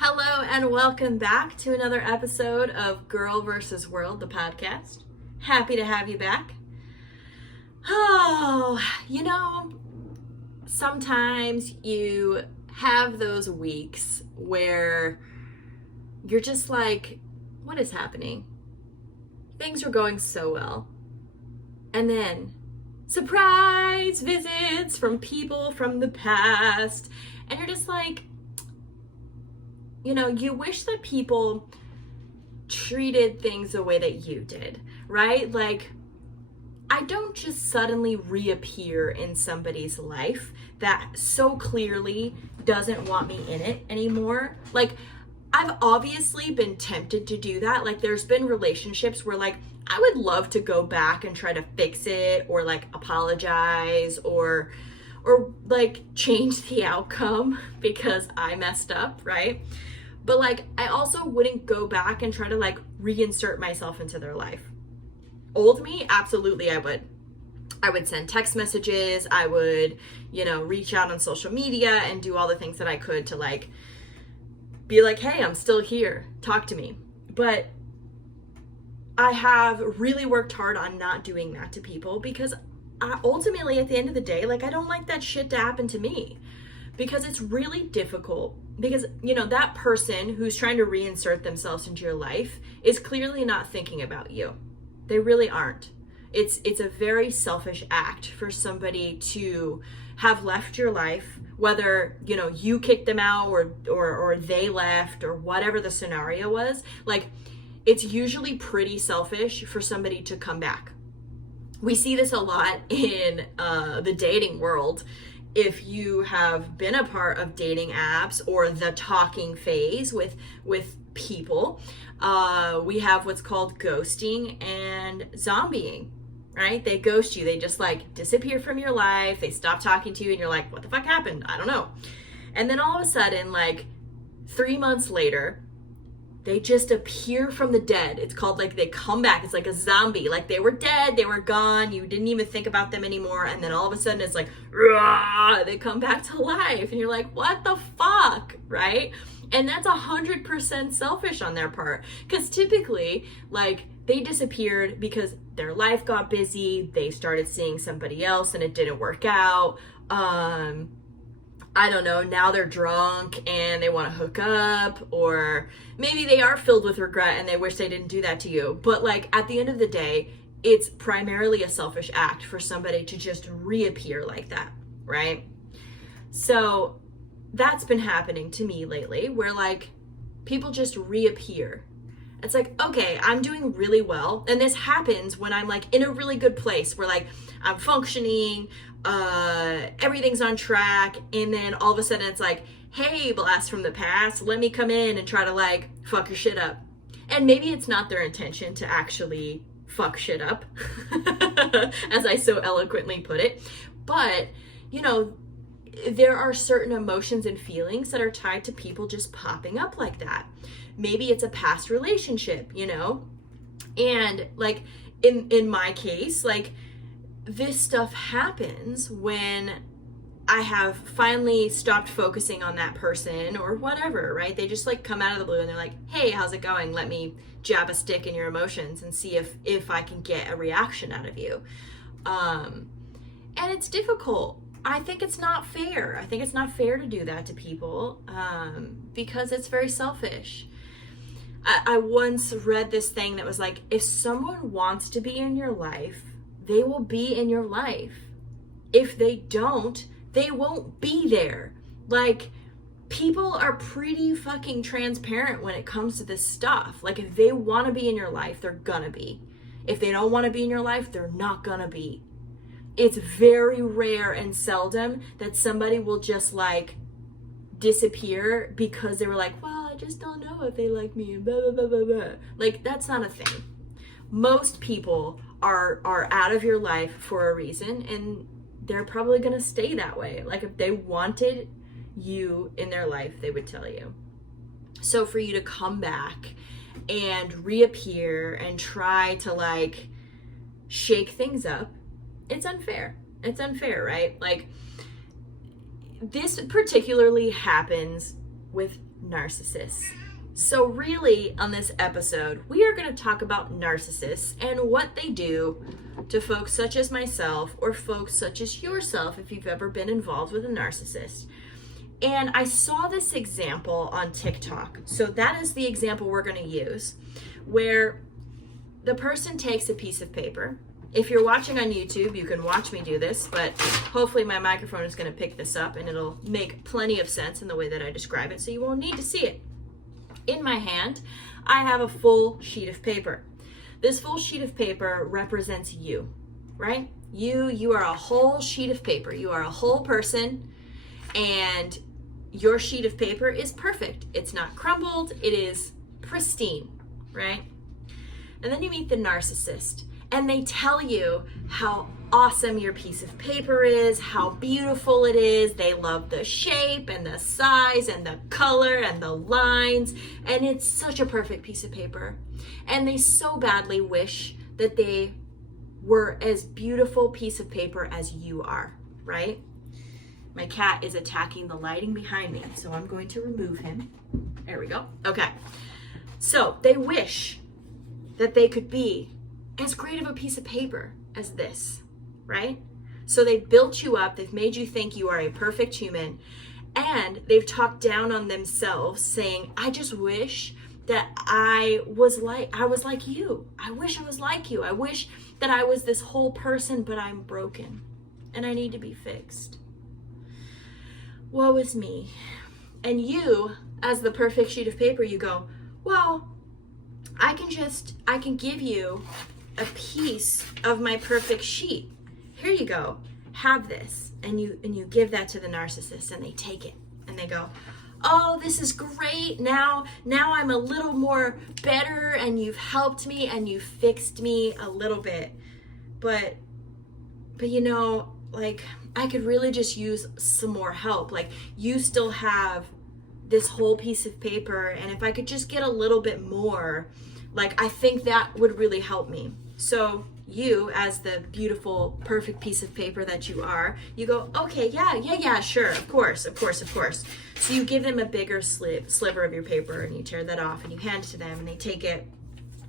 Hello and welcome back to another episode of Girl vs. World, the podcast. Happy to have you back. Oh, sometimes you have those weeks where you're just like, what is happening? Things are going so well. And then surprise visits from people from the past. And you're just like, you wish that people treated things the way that you did, right? Like, I don't just suddenly reappear in somebody's life that so clearly doesn't want me in it anymore. Like, I've obviously been tempted to do that. Like, there's been relationships where, like, I would love to go back and try to fix it or, like, apologize or like, change the outcome because I messed up, right? But, like, I also wouldn't go back and try to, like, reinsert myself into their life. Old me? Absolutely, I would. I would send text messages. I would, reach out on social media and do all the things that I could to, like, be like, hey, I'm still here. Talk to me. But I have really worked hard on not doing that to people because ultimately, at the end of the day, like, I don't like that shit to happen to me. Because it's really difficult because, that person who's trying to reinsert themselves into your life is clearly not thinking about you. They really aren't. It's a very selfish act for somebody to have left your life, whether, you kicked them out or they left or whatever the scenario was. Like, it's usually pretty selfish for somebody to come back. We see this a lot in the dating world. If you have been a part of dating apps or the talking phase with people, we have what's called ghosting and zombieing, right? They ghost you. They just, like, disappear from your life. They stop talking to you and you're like, what the fuck happened? I don't know. And then all of a sudden, like, 3 months later, they just appear from the dead. It's called, like, they come back. It's like a zombie. Like, they were dead, they were gone, you didn't even think about them anymore, and then all of a sudden it's like, rah, they come back to life, and you're like, what the fuck, right? And that's 100% selfish on their part, because typically, like, they disappeared because their life got busy, they started seeing somebody else, and it didn't work out, I don't know, now they're drunk and they want to hook up, or maybe they are filled with regret and they wish they didn't do that to you. But, like, at the end of the day, it's primarily a selfish act for somebody to just reappear like that, right? So that's been happening to me lately, where, like, people just reappear. It's like, okay, I'm doing really well. And this happens when I'm, like, in a really good place where, like, I'm functioning, everything's on track, and then all of a sudden it's like, hey, blast from the past, let me come in and try to, like, fuck your shit up. And maybe it's not their intention to actually fuck shit up, as I so eloquently put it, but, there are certain emotions and feelings that are tied to people just popping up like that. Maybe it's a past relationship, and, like, in my case, like, this stuff happens when I have finally stopped focusing on that person or whatever, right? They just, like, come out of the blue and they're like, hey, how's it going? Let me jab a stick in your emotions and see if I can get a reaction out of you. And it's difficult. I think it's not fair. I think it's not fair to do that to people because it's very selfish. I once read this thing that was like, if someone wants to be in your life, they will be in your life. If they don't, they won't be there. Like, people are pretty fucking transparent when it comes to this stuff. Like, if they want to be in your life, they're gonna be. If they don't want to be in your life, they're not gonna be. It's very rare and seldom that somebody will just, like, disappear because they were like, well, I just don't know if they like me, and blah, blah, blah, blah, blah. Like, that's not a thing. Most people are out of your life for a reason, and they're probably gonna stay that way. Like, if they wanted you in their life, they would tell you. So for you to come back and reappear and try to, like, shake things up, it's unfair. It's unfair, right? Like, this particularly happens with narcissists. So really, on this episode, we are going to talk about narcissists and what they do to folks such as myself or folks such as yourself if you've ever been involved with a narcissist. And I saw this example on TikTok. So that is the example we're going to use, where the person takes a piece of paper. If you're watching on YouTube, you can watch me do this, but hopefully my microphone is going to pick this up and it'll make plenty of sense in the way that I describe it, so you won't need to see it. In my hand, I have a full sheet of paper. This full sheet of paper represents you, right? You are a whole sheet of paper. You are a whole person, and your sheet of paper is perfect. It's not crumbled. It is pristine, right? And then you meet the narcissist, and they tell you how awesome your piece of paper is, how beautiful it is. They love the shape and the size and the color and the lines, and it's such a perfect piece of paper. And they so badly wish that they were as beautiful piece of paper as you are, right? My cat is attacking the lighting behind me, so I'm going to remove him. There we go. Okay. So they wish that they could be as great of a piece of paper as this, right? So they built you up, they've made you think you are a perfect human, and they've talked down on themselves saying, I just wish that I was like you. I wish I was like you. I wish that I was this whole person, but I'm broken and I need to be fixed. Woe is me. And you, as the perfect sheet of paper, you go, well, I can give you a piece of my perfect sheet. Here you go, have this. And you give that to the narcissist, and they take it and they go, oh, this is great. Now I'm a little more better, and you've helped me and you fixed me a little bit. But you know, like, I could really just use some more help. Like, you still have this whole piece of paper, and if I could just get a little bit more, like, I think that would really help me. So you, as the beautiful, perfect piece of paper that you are, you go, okay, yeah, sure, of course. So you give them a bigger sliver of your paper, and you tear that off, and you hand it to them, and they take it.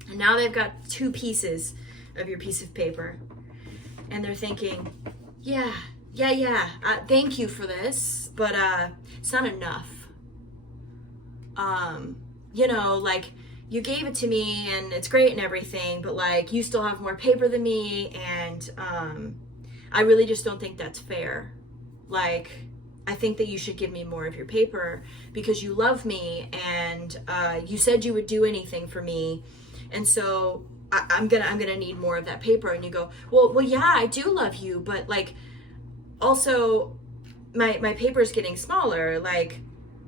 And now they've got 2 pieces of your piece of paper. And they're thinking, yeah, thank you for this, but it's not enough. You know, like, you gave it to me and it's great and everything, but like, you still have more paper than me, and I really just don't think that's fair. Like, I think that you should give me more of your paper because you love me, and you said you would do anything for me, and so I'm gonna need more of that paper. And you go, well, yeah, I do love you, but like, also my paper's getting smaller. Like,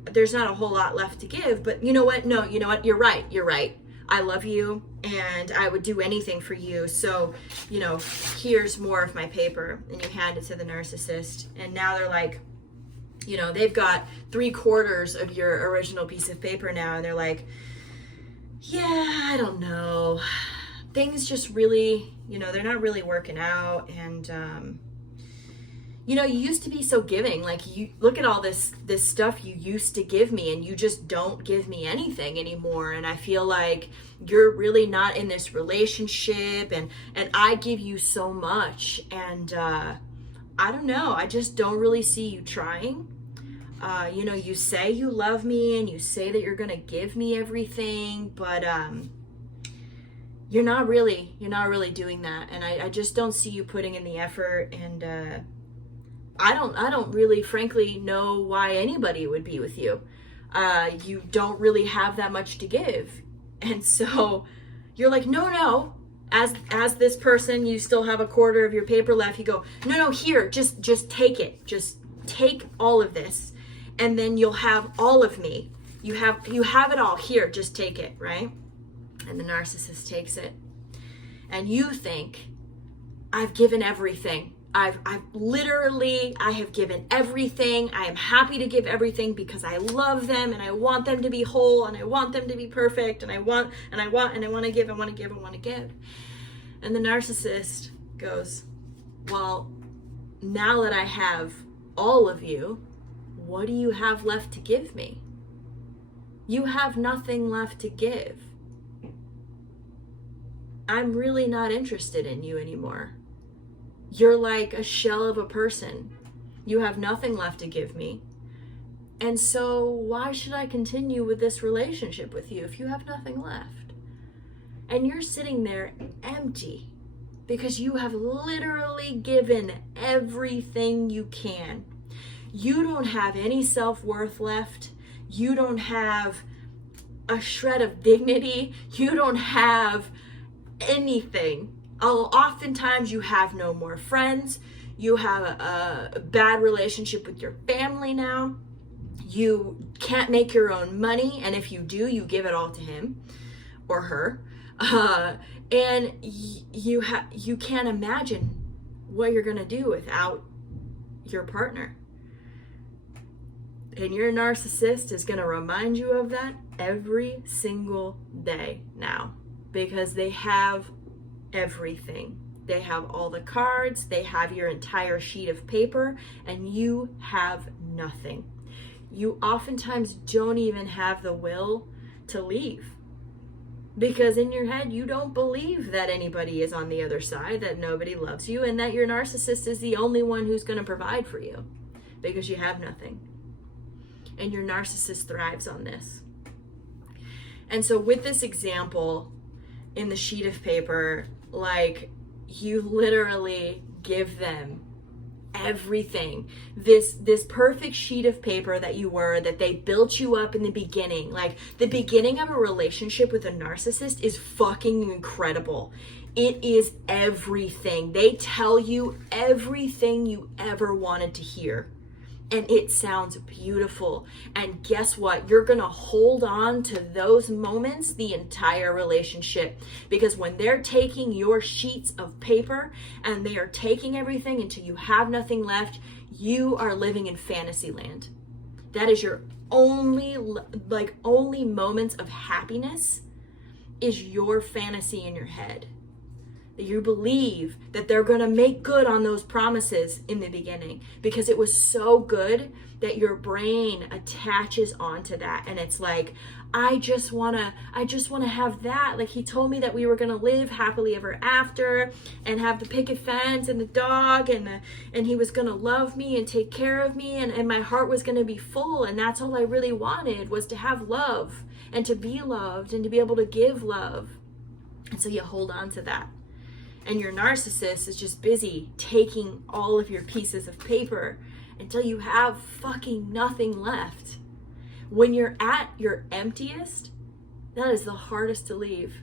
there's not a whole lot left to give, but you know what? No, you know what? You're right. I love you, and I would do anything for you. So, you know, here's more of my paper. And you hand it to the narcissist, and now they're like, you know, they've got 3/4 of your original piece of paper now, and they're like, yeah, I don't know. Things just really, you know, they're not really working out, and you know, you used to be so giving. Like, you look at all this stuff you used to give me, and you just don't give me anything anymore. And I feel like you're really not in this relationship, and I give you so much, and I don't know, I just don't really see you trying. You know, you say you love me and you say that you're gonna give me everything, but you're not really doing that, and I just don't see you putting in the effort, and I don't really, frankly, know why anybody would be with you. You don't really have that much to give. And so you're like, no, as this person, you still have 1/4 of your paper left. You go, no, here, just take it. Just take all of this, and then you'll have all of me. You have it all. Here, just take it, right? And the narcissist takes it. And you think, I've given everything. I have given everything. I am happy to give everything because I love them, and I want them to be whole, and I want them to be perfect, and I want to give. And the narcissist goes, well, now that I have all of you, what do you have left to give me? You have nothing left to give. I'm really not interested in you anymore. You're like a shell of a person. You have nothing left to give me. And so why should I continue with this relationship with you if you have nothing left? And you're sitting there empty because you have literally given everything you can. You don't have any self-worth left. You don't have a shred of dignity. You don't have anything. Oftentimes you have no more friends. You have a bad relationship with your family now. You can't make your own money, and if you do, you give it all to him or her. And you can't imagine what you're gonna do without your partner. And your narcissist is gonna remind you of that every single day now, because they have everything. They have all the cards, they have your entire sheet of paper, and you have nothing. You oftentimes don't even have the will to leave, because in your head you don't believe that anybody is on the other side, that nobody loves you, and that your narcissist is the only one who's going to provide for you, because you have nothing. And your narcissist thrives on this. And so with this example in the sheet of paper, like, you literally give them everything. This perfect sheet of paper that they built you up in the beginning. Like, the beginning of a relationship with a narcissist is fucking incredible. It is everything. They tell you everything you ever wanted to hear. And it sounds beautiful. And guess what? You're gonna hold on to those moments the entire relationship. Because when they're taking your sheets of paper and they are taking everything until you have nothing left, you are living in fantasy land. That is your only moments of happiness, is your fantasy in your head. That you believe that they're going to make good on those promises in the beginning, because it was so good that your brain attaches onto that. And it's like, I just want to have that. Like, he told me that we were going to live happily ever after and have the picket fence and the dog, and he was going to love me and take care of me, and my heart was going to be full. And that's all I really wanted, was to have love and to be loved and to be able to give love. And so you hold on to that. And your narcissist is just busy taking all of your pieces of paper until you have fucking nothing left. When you're at your emptiest, that is the hardest to leave.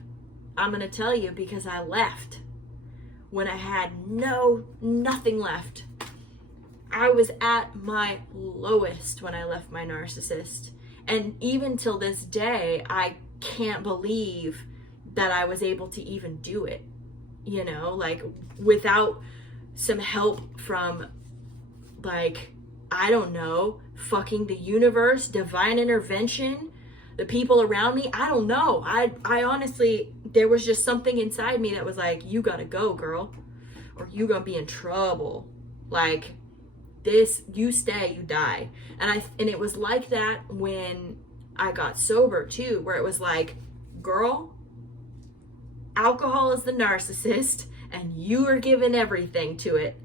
I'm going to tell you, because I left when I had nothing left. I was at my lowest when I left my narcissist. And even till this day, I can't believe that I was able to even do it. You know, like, without some help from, like, I don't know, fucking the universe, divine intervention, the people around me. I don't know. I honestly, there was just something inside me that was like, you gotta go, girl, or you gonna be in trouble. Like, this, you stay, you die. And it was like that when I got sober too, where it was like, girl, alcohol is the narcissist, and you are giving everything to it.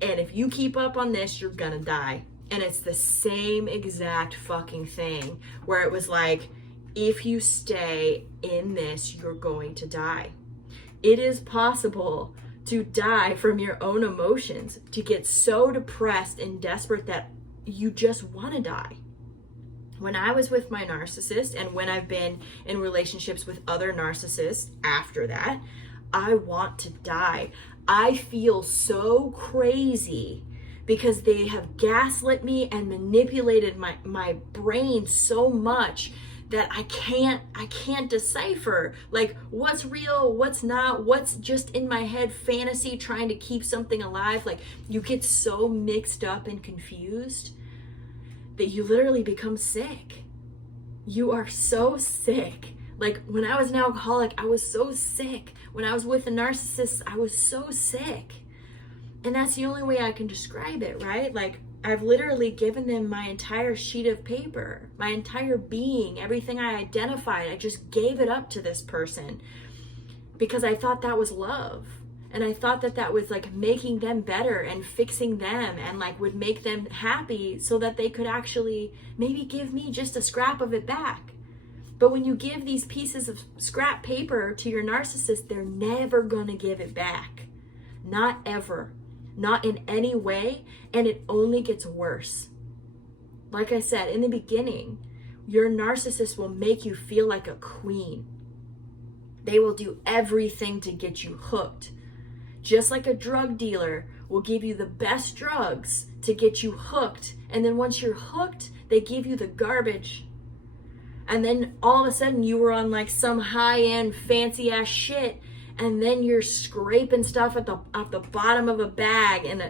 And if you keep up on this, you're gonna die. And it's the same exact fucking thing, where it was like, if you stay in this, you're going to die. It is possible to die from your own emotions, to get so depressed and desperate that you just want to die. When I was with my narcissist, and when I've been in relationships with other narcissists after that, I want to die. I feel so crazy because they have gaslit me and manipulated my brain so much that I can't decipher, like, what's real, what's not, what's just in my head fantasy trying to keep something alive. Like, you get so mixed up and confused that you literally become sick. You are so sick. Like, when I was an alcoholic, I was so sick. When I was with a narcissist, I was so sick. And that's the only way I can describe it, right? Like, I've literally given them my entire sheet of paper, my entire being, everything I identified. I just gave it up to this person because I thought that was love. And I thought that that was like making them better and fixing them and like would make them happy so that they could actually maybe give me just a scrap of it back. But when you give these pieces of scrap paper to your narcissist, they're never gonna give it back. Not ever. Not in any way. And it only gets worse. Like I said in the beginning, your narcissist will make you feel like a queen. They will do everything to get you hooked. Just like a drug dealer will give you the best drugs to get you hooked. And then once you're hooked, they give you the garbage. And then all of a sudden you were on like some high-end fancy ass shit. And then you're scraping stuff at the bottom of a bag and,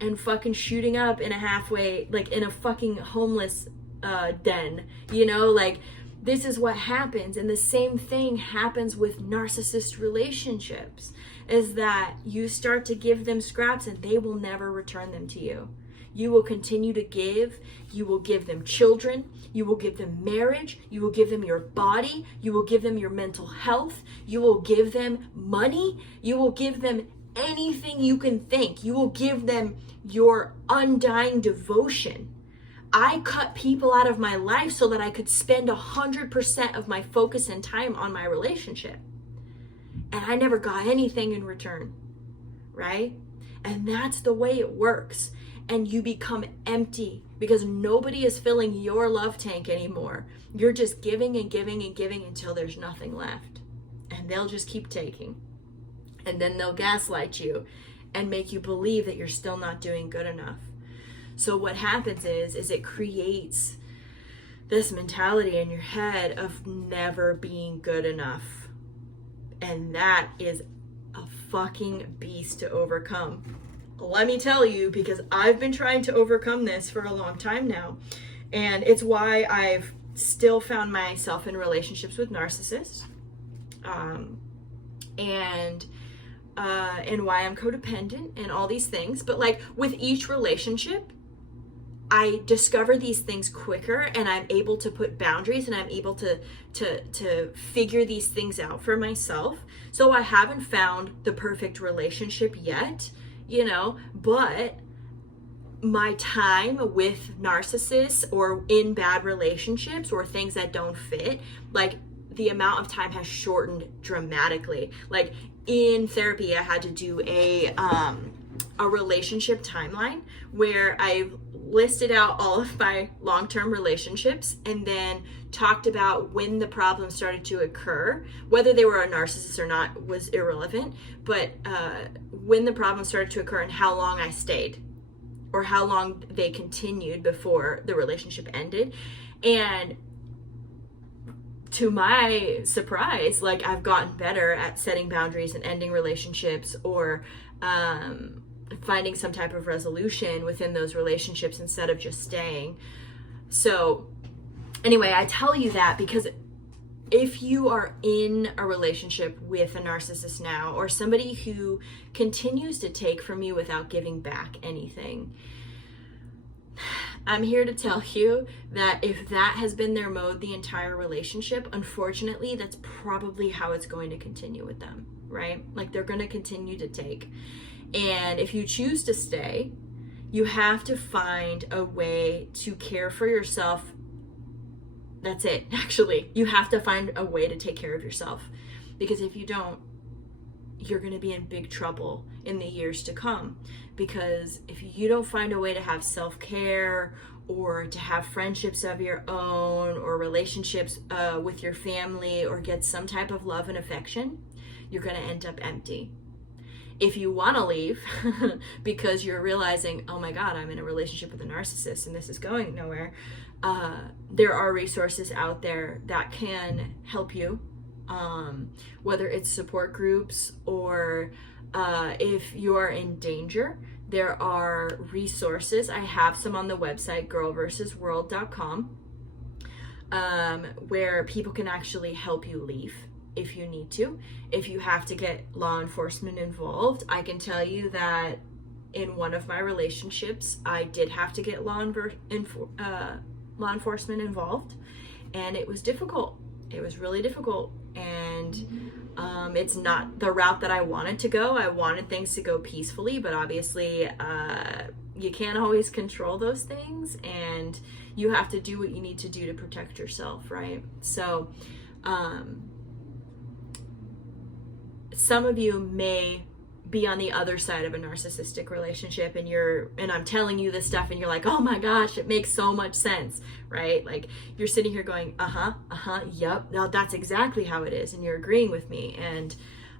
and fucking shooting up in a halfway, like in a fucking homeless den, like this is what happens. And the same thing happens with narcissist relationships, is that you start to give them scraps and they will never return them to you. You will continue to give. You will give them children. You will give them marriage. You will give them your body. You will give them your mental health. You will give them money. You will give them anything you can think. You will give them your undying devotion. I cut people out of my life so that I could spend 100% of my focus and time on my relationship. And I never got anything in return, right? And that's the way it works. And you become empty because nobody is filling your love tank anymore. You're just giving and giving and giving until there's nothing left. And they'll just keep taking. And then they'll gaslight you and make you believe that you're still not doing good enough. So what happens is it creates this mentality in your head of never being good enough. And that is a fucking beast to overcome. Let me tell you, because I've been trying to overcome this for a long time now. And it's why I've still found myself in relationships with narcissists. And why I'm codependent and all these things. But like with each relationship, I discover these things quicker and I'm able to put boundaries and I'm able to figure these things out for myself. So I haven't found the perfect relationship yet, but my time with narcissists or in bad relationships or things that don't fit, like the amount of time has shortened dramatically. Like in therapy, I had to do a relationship timeline where I listed out all of my long-term relationships and then talked about when the problem started to occur. Whether they were a narcissist or not was irrelevant, but when the problem started to occur and how long I stayed or how long they continued before the relationship ended. And to my surprise, like I've gotten better at setting boundaries and ending relationships or finding some type of resolution within those relationships instead of just staying. So anyway, I tell you that because if you are in a relationship with a narcissist now or somebody who continues to take from you without giving back anything, I'm here to tell you that if that has been their mode the entire relationship, unfortunately, that's probably how it's going to continue with them, right? Like they're going to continue to take. And if you choose to stay, you have to find a way to care for yourself. That's it, actually. You have to find a way to take care of yourself. Because if you don't, you're going to be in big trouble in the years to come. Because if you don't find a way to have self-care or to have friendships of your own or relationships with your family or get some type of love and affection, you're going to end up empty. If you want to leave because you're realizing, oh my God, I'm in a relationship with a narcissist and this is going nowhere, there are resources out there that can help you, whether it's support groups or if you are in danger, there are resources. I have some on the website, girlversusworld.com, where people can actually help you leave. If you need to, if you have to get law enforcement involved, I can tell you that in one of my relationships, I did have to get law enforcement involved, and it was difficult. It was really difficult, and it's not the route that I wanted to go. I wanted things to go peacefully, but obviously you can't always control those things, and you have to do what you need to do to protect yourself, right? So some of you may be on the other side of a narcissistic relationship, and I'm telling you this stuff and you're like, oh my gosh, it makes so much sense, right? Like you're sitting here going, yep, no, that's exactly how it is, and you're agreeing with me. And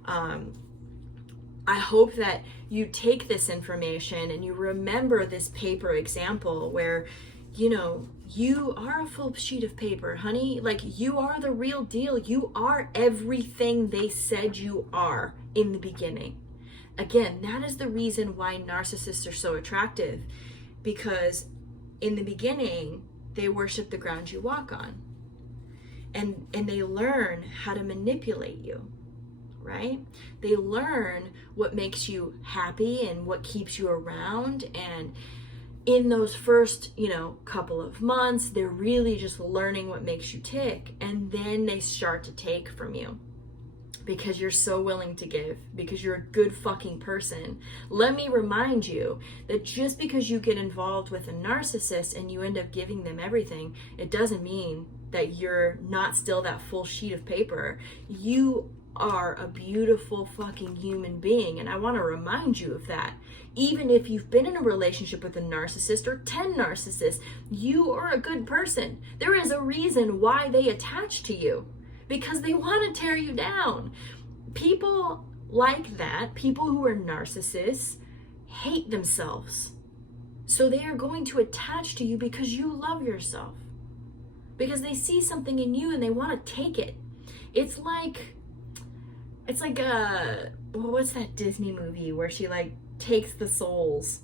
I hope that you take this information and you remember this paper example where, you know, you are a full sheet of paper, honey. Like, you are the real deal. You are everything they said you are in the beginning. Again, that is the reason why narcissists are so attractive, because in the beginning, they worship the ground you walk on, and they learn how to manipulate you, right? They learn what makes you happy and what keeps you around, and in those first, couple of months, they're really just learning what makes you tick, and then they start to take from you because you're so willing to give, because you're a good fucking person. Let me remind you that just because you get involved with a narcissist and you end up giving them everything, it doesn't mean that you're not still that full sheet of paper. You are a beautiful fucking human being, and I want to remind you of that. Even if you've been in a relationship with a narcissist or 10 narcissists, you are a good person. There is a reason why they attach to you, because they want to tear you down. People like that, people who are narcissists, hate themselves. So they are going to attach to you because you love yourself, because they see something in you and they want to take it. It's like what's that Disney movie where she takes the souls?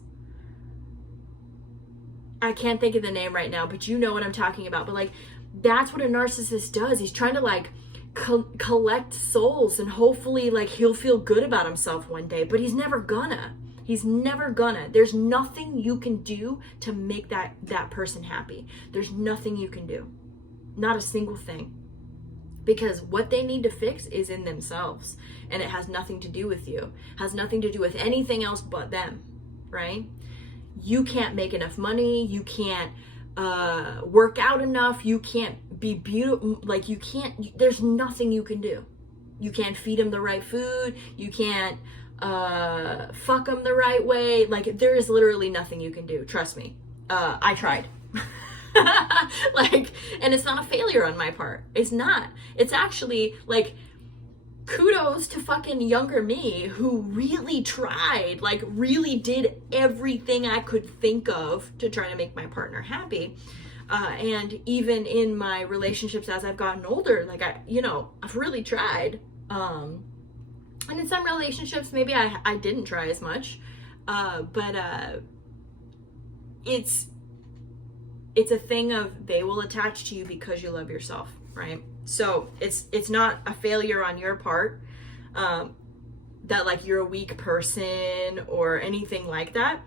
I can't think of the name right now, but you know what I'm talking about. But that's what a narcissist does. He's trying to collect souls, and hopefully he'll feel good about himself one day, but he's never gonna. There's nothing you can do to make that person happy. There's nothing you can do. Not a single thing. Because what they need to fix is in themselves, and it has nothing to do with you. It has nothing to do with anything else but them, right? You can't make enough money. You can't work out enough. You can't be beautiful. There's nothing you can do. You can't feed them the right food. You can't fuck them the right way. There is literally nothing you can do. Trust me. I tried. And it's not a failure on my part. It's not. It's actually kudos to fucking younger me who really tried, really did everything I could think of to try to make my partner happy. And even in my relationships as I've gotten older, I've really tried. And in some relationships, maybe I didn't try as much. But it's a thing of they will attach to you because you love yourself, right? So it's not a failure on your part, that you're a weak person or anything like that.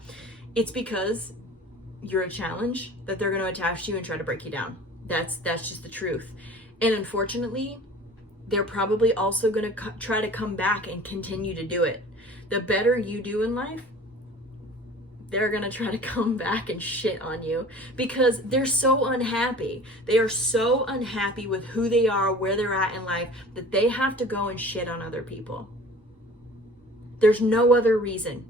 It's because you're a challenge that they're going to attach to you and try to break you down. That's just the truth. And unfortunately, they're probably also going to try to come back and continue to do it. The better you do in life, they're going to try to come back and shit on you, because they're so unhappy. They are so unhappy with who they are, where they're at in life, that they have to go and shit on other people. There's no other reason.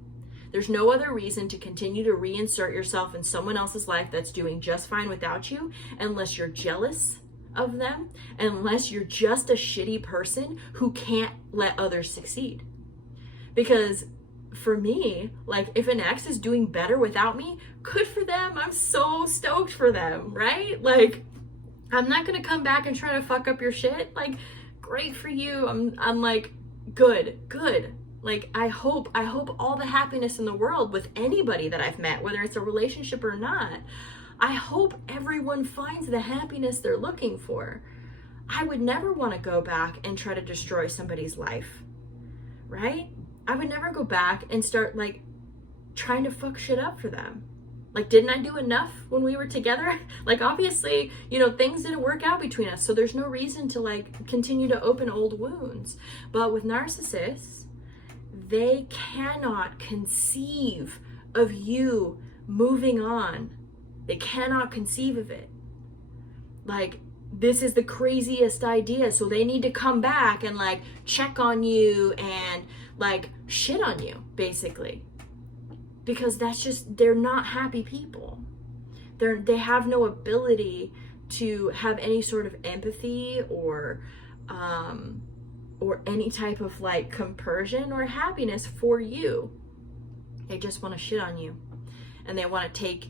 There's no other reason to continue to reinsert yourself in someone else's life that's doing just fine without you, unless you're jealous of them, unless you're just a shitty person who can't let others succeed. Because for me, if an ex is doing better without me, good for them. I'm so stoked for them, right? I'm not gonna come back and try to fuck up your shit. Great for you. I'm good. I hope all the happiness in the world with anybody that I've met, whether it's a relationship or not. I hope everyone finds the happiness they're looking for. I would never want to go back and try to destroy somebody's life, right? I would never go back and start trying to fuck shit up for them. Like, didn't I do enough when we were together? Like, obviously, you know, things didn't work out between us, so there's no reason to like continue to open old wounds. But with narcissists, they cannot conceive of you moving on. They cannot conceive of it. Like, this is the craziest idea, so they need to come back and like check on you and like shit on you, basically. Because that's just, they're not happy people. They have no ability to have any sort of empathy or any type of like compersion or happiness for you. They just want to shit on you, and they want to take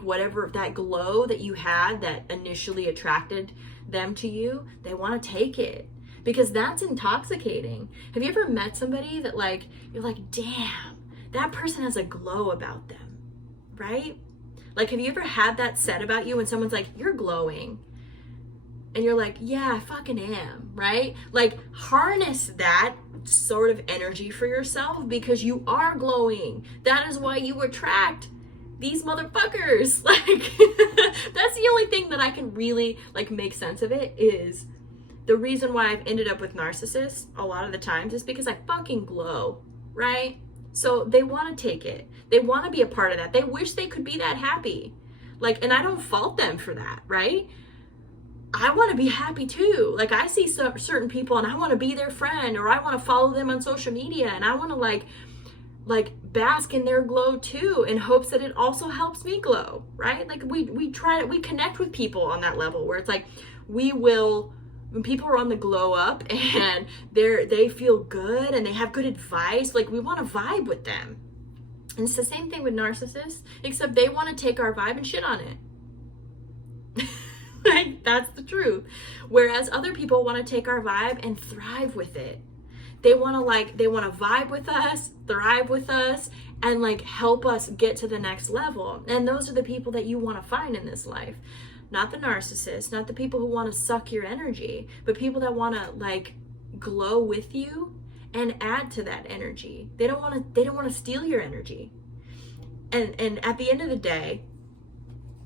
whatever, that glow that you had that initially attracted them to you, they want to take it, because that's intoxicating. Have you ever met somebody that like, you're like, damn, that person has a glow about them, right? Like, have you ever had that said about you when someone's like, you're glowing? And you're like, yeah, I fucking am, right? Like, harness that sort of energy for yourself, because you are glowing. That is why you attract these motherfuckers. Like, that's the only thing that I can really like make sense of it, is the reason why I've ended up with narcissists a lot of the times is because I fucking glow, right? So they want to take it. They want to be a part of that. They wish they could be that happy. Like, and I don't fault them for that, right? I want to be happy too. Like, I see certain people and I want to be their friend, or I want to follow them on social media, and I want to like bask in their glow too, in hopes that it also helps me glow, right? Like, we connect with people on that level where it's like, when people are on the glow up and they feel good and they have good advice, like, we want to vibe with them. And it's the same thing with narcissists, except they want to take our vibe and shit on it. Like, that's the truth. Whereas other people want to take our vibe and thrive with it. They want to vibe with us, thrive with us, and like help us get to the next level. And those are the people that you want to find in this life. Not the narcissists, not the people who want to suck your energy, but people that want to like glow with you and add to that energy. They don't want to steal your energy. And at the end of the day,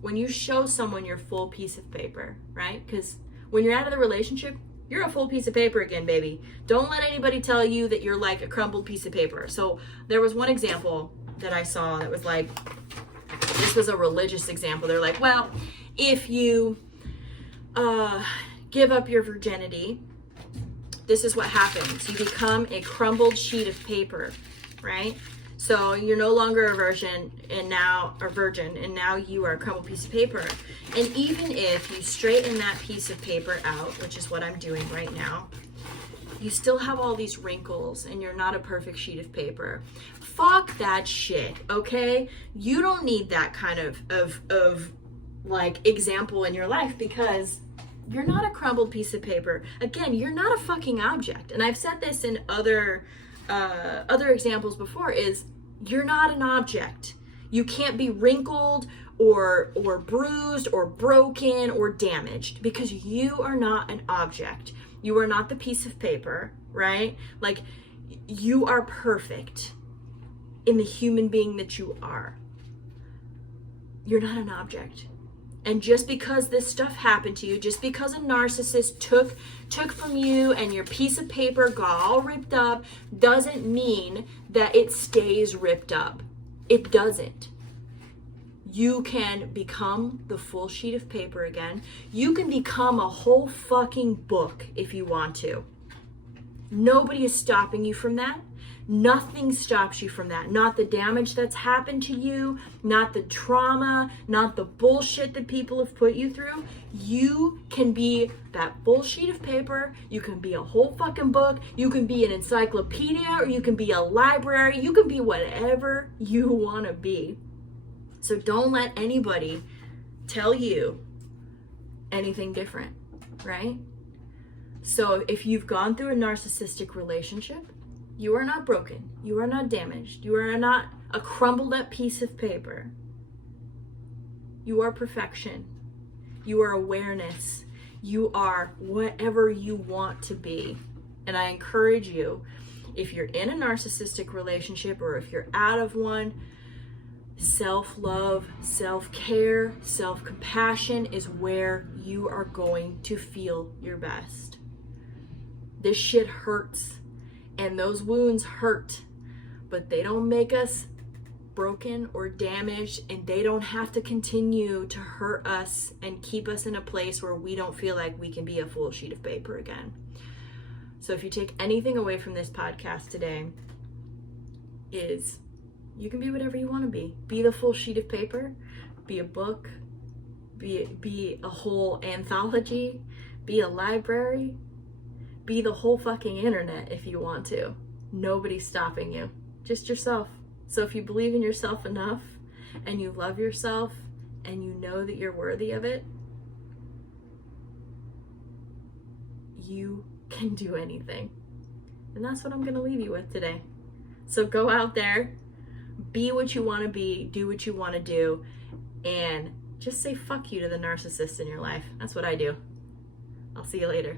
when you show someone your full piece of paper, right? Because when you're out of the relationship, you're a full piece of paper again, baby. Don't let anybody tell you that you're like a crumbled piece of paper. So there was one example that I saw that was like, this was a religious example. They're like, well, if you give up your virginity, this is what happens. You become a crumbled sheet of paper, right? So you're no longer a virgin, and now you are a crumbled piece of paper. And even if you straighten that piece of paper out, which is what I'm doing right now, you still have all these wrinkles and you're not a perfect sheet of paper. Fuck that shit, okay? You don't need that kind of like example in your life, because you're not a crumbled piece of paper. Again, you're not a fucking object. And I've said this in other examples before, is you're not an object. You can't be wrinkled or bruised or broken or damaged, because you are not an object. You are not the piece of paper, right? Like, you are perfect in the human being that you are. You're not an object. And just because this stuff happened to you, just because a narcissist took from you and your piece of paper got all ripped up, doesn't mean that it stays ripped up. It doesn't. You can become the full sheet of paper again. You can become a whole fucking book if you want to. Nobody is stopping you from that. Nothing stops you from that. Not the damage that's happened to you, not the trauma, not the bullshit that people have put you through. You can be that full sheet of paper. You can be a whole fucking book. You can be an encyclopedia, or you can be a library. You can be whatever you want to be. So don't let anybody tell you anything different, right? So if you've gone through a narcissistic relationship, you are not broken. You are not damaged. You are not a crumbled up piece of paper. You are perfection. You are awareness. You are whatever you want to be. And I encourage you, If you're in a narcissistic relationship or if you're out of one, self-love, self-care, self-compassion is where you are going to feel your best. This shit hurts, and those wounds hurt, but they don't make us broken or damaged, and they don't have to continue to hurt us and keep us in a place where we don't feel like we can be a full sheet of paper again. So if you take anything away from this podcast today, is you can be whatever you want to be. Be the full sheet of paper, be a book, be a whole anthology, be a library, be the whole fucking internet if you want to. Nobody's stopping you, just yourself. So if you believe in yourself enough and you love yourself and you know that you're worthy of it, you can do anything. And that's what I'm going to leave you with today. So go out there, be what you want to be, do what you want to do, and just say fuck you to the narcissist in your life. That's what I do. I'll see you later.